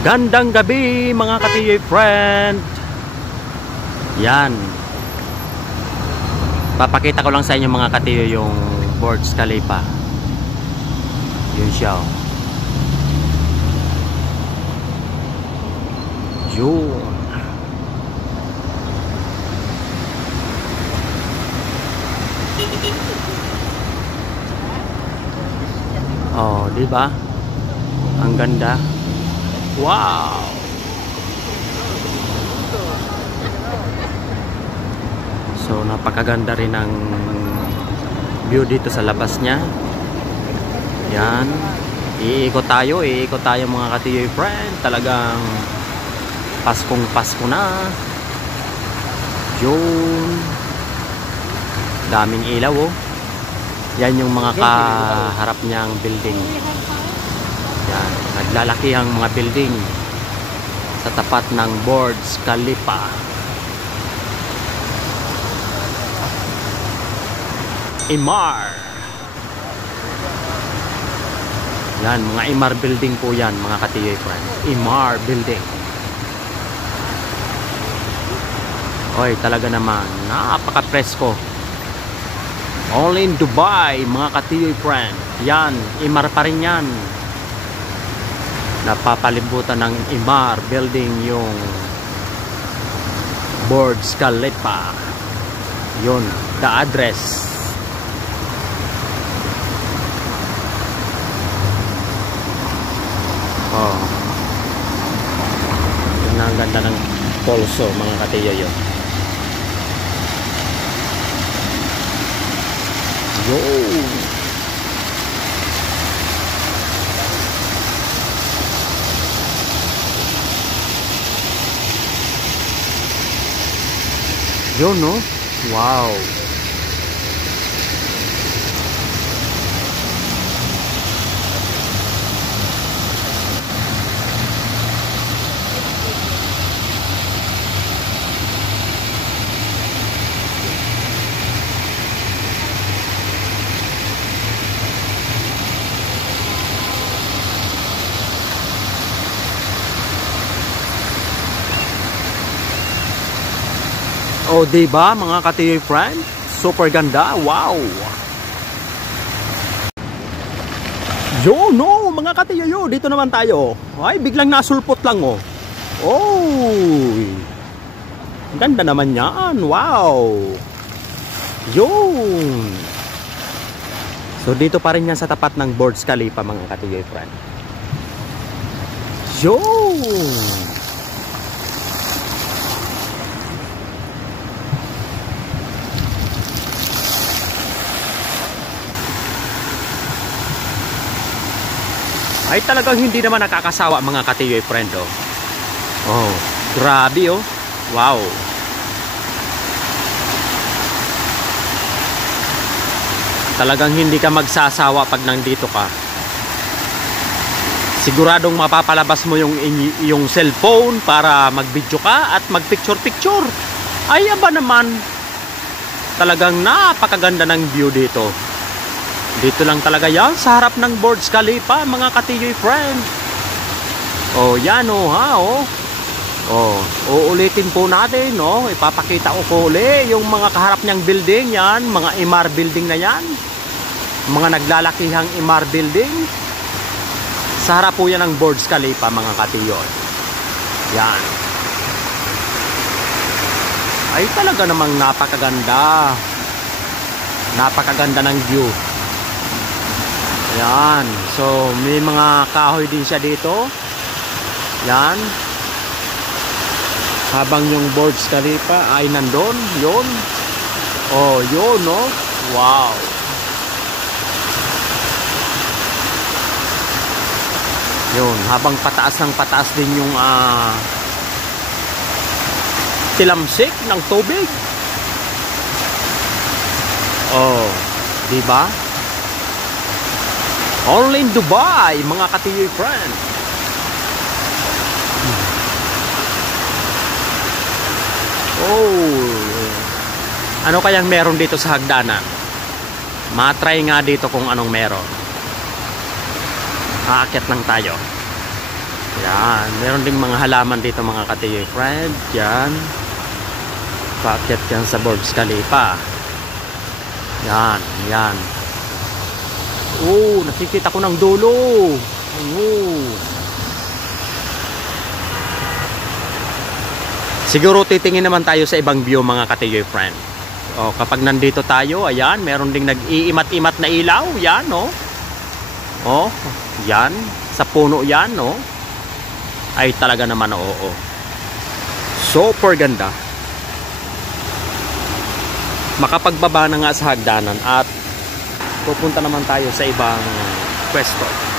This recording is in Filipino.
Gandang gabi mga ka-TJ friend. Yan. Papakita ko lang sa inyo mga ka-TJ yung Burj Khalifa. Yun siya. Yun. Oh, di ba? Ang ganda. Wow! So, napakaganda rin ng view dito sa labas niya. Yan. Iikot tayo mga ka-TJ friend. Talagang Paskong Pasko na. Yun. Daming ilaw oh. Yan yung mga kaharap niyang building. Yan, naglalakihang mga building sa tapat ng Burj Khalifa. Emaar. Yan, mga Emaar building po yan mga ka-TJ friend. Emaar building. Oy, talaga naman, napaka-presko. Only in Dubai mga ka-TJ friend. Yan, Emaar pa rin yan. Napapalibutan ng Emaar building yung Burj Khalifa. Yun, the address. Oh. Yun ang ganda ng pulso mga ka-TJ yun. Yo. Yun no? Wow. Oh, diba mga ka-TJ friend? Super ganda. Wow. Yo, no, mga ka-TJ yo, dito naman tayo. Ay, biglang nasulpot lang oh. Oh. Ganda naman yan. Wow. Yun. So dito pa rin yan sa tapat ng Burj Khalifa mga ka-TJ friend. Yun. Ay talagang hindi naman nakakasawa mga ka-TJ friend oh. Oh, grabe oh. Wow. Talagang hindi ka magsasawa pag nandito ka. Siguradong mapapalabas mo yung cellphone para mag-video ka at mag-picture-picture. Ay aba naman. Talagang napakaganda ng view dito. Dito lang talaga yan sa harap ng Burj Khalifa mga ka-TJ friend. Oh, yan oh ha oh. Oh, uulitin po natin oh. Ipapakita ko po uli yung mga kaharap niyang building yan, mga Emaar building na yan. Mga naglalakihang Emaar building. Sa harap po yan ng Burj Khalifa mga ka-TJ. Yan. Ay talaga namang napakaganda. Napakaganda ng view. Yan. So, may mga kahoy din siya dito. Yan. Habang yung Burj Khalifa ay nandun. Yun. Oh, yun, no? Wow. Yun. Habang pataas ng pataas din yung tilamsik ng tubig. Oh, diba? Only in Dubai, mga ka-TJ friend. Oh. Ano kayang meron dito sa hagdanan? Matry nga dito kung anong meron. Aakyat lang tayo. Yan, meron ding mga halaman dito mga katiyoy friend. Yan. Paakyat yan sa Burj Khalifa. Yan, yan. Oh, nakikita ko ng dulo. Oh. Siguro titingin naman tayo sa ibang view mga katiyoy friend. Oh, kapag nandito tayo, ayan, meron ding nag-iimat-imat na ilaw. Yan, oh. Oh, yan. Sa puno yan, oh. Ay talaga naman, oo. Super ganda. Makapagbaba na nga sa hagdanan at pupunta naman tayo sa ibang pwesto.